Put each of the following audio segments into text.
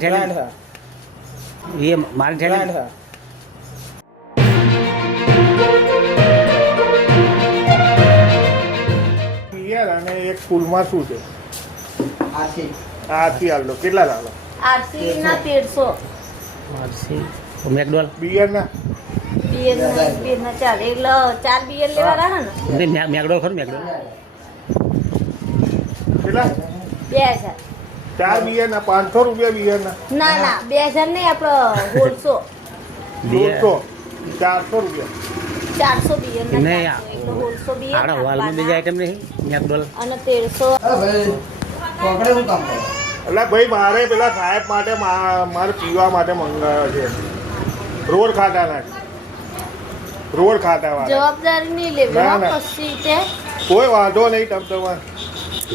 ઠેલી હા. એ મારી બ્રાન્ડ ઠેલી અને એક ફૂલમાં શું છે? આથી આથી હાલ લો. કેટલા લાલો? આરસી ના તેરસો. મારસી મેકડોલ બિયર બિયર ના ચાર. એટલે ચાર બિયર લેવાના હે ને? મેકડોલ ખરું મેકડોલ કેટલા? બે હજાર. ચાર બિયરના પાંચસો રૂપિયા બિયરના ના ના બે હજાર નહીં આપડે હોલસો. બે ચારસો રૂપિયા. ચારસો બિયર નહીં, ચારસો. બિયર આડા હોલમાં બીજી આઈટમ નહીં? મેકડોલ અને તેરસો. પકડે હું કામ કરે? એટલે ભાઈ મારે પેલા સાહેબ માટે મા- મારે પીવા માટે મંગાવ્યો છે. રોડ ખાતાના રોડ ખાતા વાળા જવાબદારી નહીં લેવી કોઈ વાંધો નહીં તમ તમારે.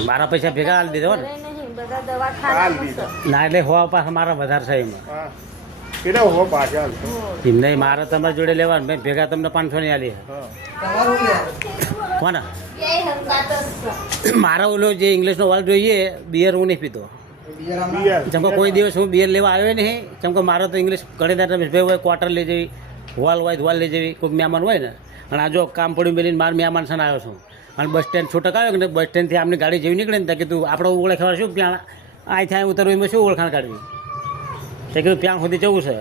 મારા પૈસા ભેગા હાલ દીધો ને? બધા દવા દીધા. ના એટલે હોવા પાસે મારા વધારે છે એમાં. કેટલા હો પાછા મારે તમારી જોડે લેવાનું. મેં ભેગા તમને પાંચસો ની આલી. લે કોના? મારા ઓલો જે ઇંગ્લિશનો વાલ જોઈએ બિયર હું નહીં પીતો. કોઈ દિવસ હું બિયર લેવા આવ્યો નહીં ચમકો કે મારો તો ઇંગ્લિશ ઘણી રમેશભાઈ હોય ક્વાર્ટર લઈ જવી હોલ હોય તો લઈ જવી કોઈક મહેમાન હોય ને. અને આ જો કામ પડ્યું મેલીને મારા મહેમાન છે આવ્યો છું. અને બસ સ્ટેન્ડ છૂટક આવ્યો ને બસ સ્ટેન્ડથી આમની ગાડી જેવી નીકળે ને ત્યાં કીધું, આપણે ઓળખવા શું? ત્યાં અહીંથી અહીં ઉતરવું એમાં શું ઓળખાણ કાઢવી? તે કીધું, ત્યાં સુધી જવું છે.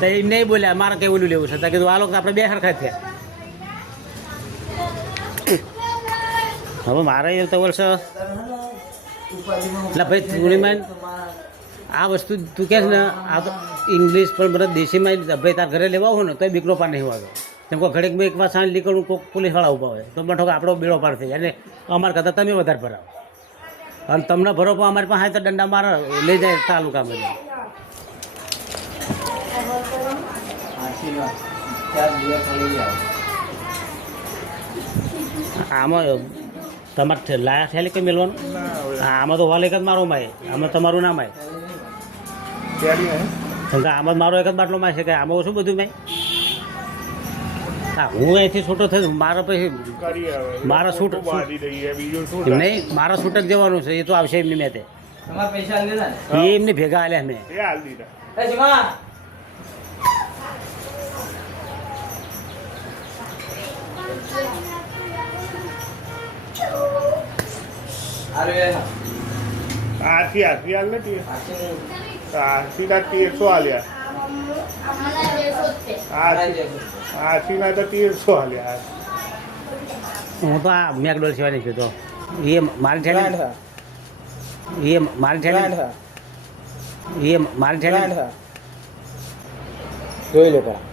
તો એ નહીં બોલ્યા, મારે કંઈ ઓલું લેવું છે? તો કીધું, આ લોકો આપણે બે સરખા થયા. હવે મારે એવું તો વર્ષ એટલે ભાઈ પૂર્ણિમાન આ વસ્તુ તું કહે ને, આ તો ઇંગ્લિશ પણ બધા દેશીમાં ભાઈ તાર ઘરે લેવા હોય ને તો બીકરો પાર નહીં વાગે કેમ કહો ઘડીક મેં એક વાર સાંજ નીકળું કોઈક પોલીસવાળા ઊભા હોય. તો મને કે આપણો બેડો પાર થઈ જાય. અને અમારા કરતાં તમે વધારે ભરાવો. અને તમને ભરો પણ અમારી પાસે તો દંડા માર લઈ જાય તાલુકામાં આમાં તમારે લાયા થયેલી કે મેળવાનું આમાં તો હોલ એક જ મારો માય. આમાં તમારું ના માય. કેરી નહીં કેમ કે આમાં મારો એક જ બાટલો માય છે કે આમાં શું બધું માય? હા હું અહીંથી છૂટો થયો મારા પછી કરી હવે મારા સૂટ- ખોટું બાંધી દઈએ બીજું શું એમ થાય? નહીં મારા છૂટક જવાનું છે એ તો આવશે એમની મેં તે તમારા પૈસા લીધા ને એ એમની ભેગા આલ્યા મેં એ હાલ દીધા એ શિવા અરે આથી આથી હાલ નથી આશી આથી ના તેરસો આથી તો તેરસો હાલ્યા હું તો આ મેકડોલ સિવાય નહીં પીતો એ મારી છે ઠેલી એ મારી છે ઠેલી એ મારી છે ઠેલી જોઈ લો પેલા